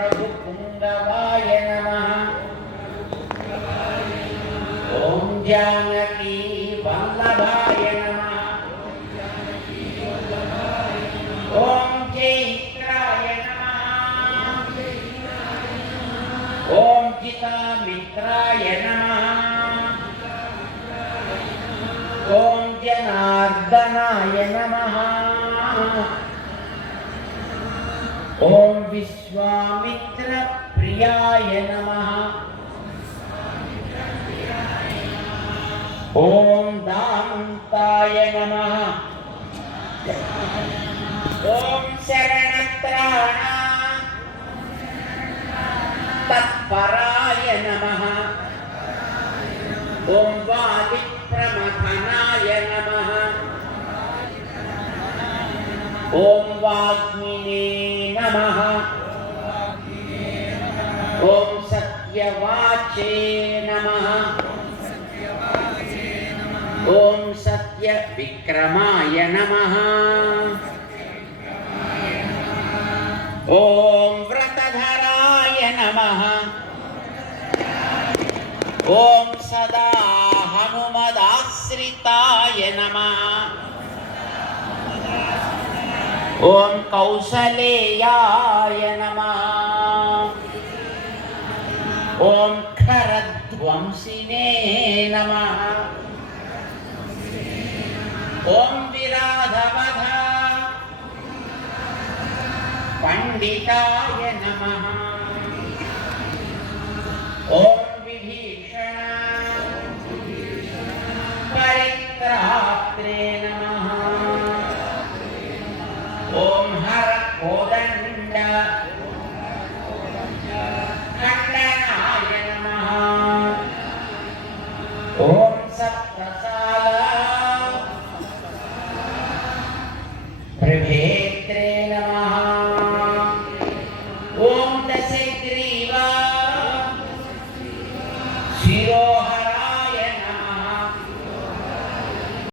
रघुपुङ्गवाय नमः। ॐ जानकी वल्लभाय नमः। ॐ चैत्राय नमः। ॐ चितामित्राय नमः। ॐ जनार्दनाय नमः। ॐ विश्वामित्रप्रियाय नमः। ॐ दान्ताय नमः। ॐ शरणत्राण तत्पराय नमः। ॐ वादिप्रमथनाय नमः। ॐ वाग्मिने नमः। ॐ सत्यवाचे नमः। ॐ सत्यविक्रमाय नमः। ॐ व्रतधराय नमः। ॐ सदा हनुमदाश्रिताय नमः। ॐ कौसलेयाय नमः। ॐ खरध्वंसिने नमः। ॐ विराधवध पंडिताय नमः। ॐ विभीषण परित्रात्रे नमः। ॐ हर कोदंड खंडनाय नमः। ॐ सप्तसाल प्रभे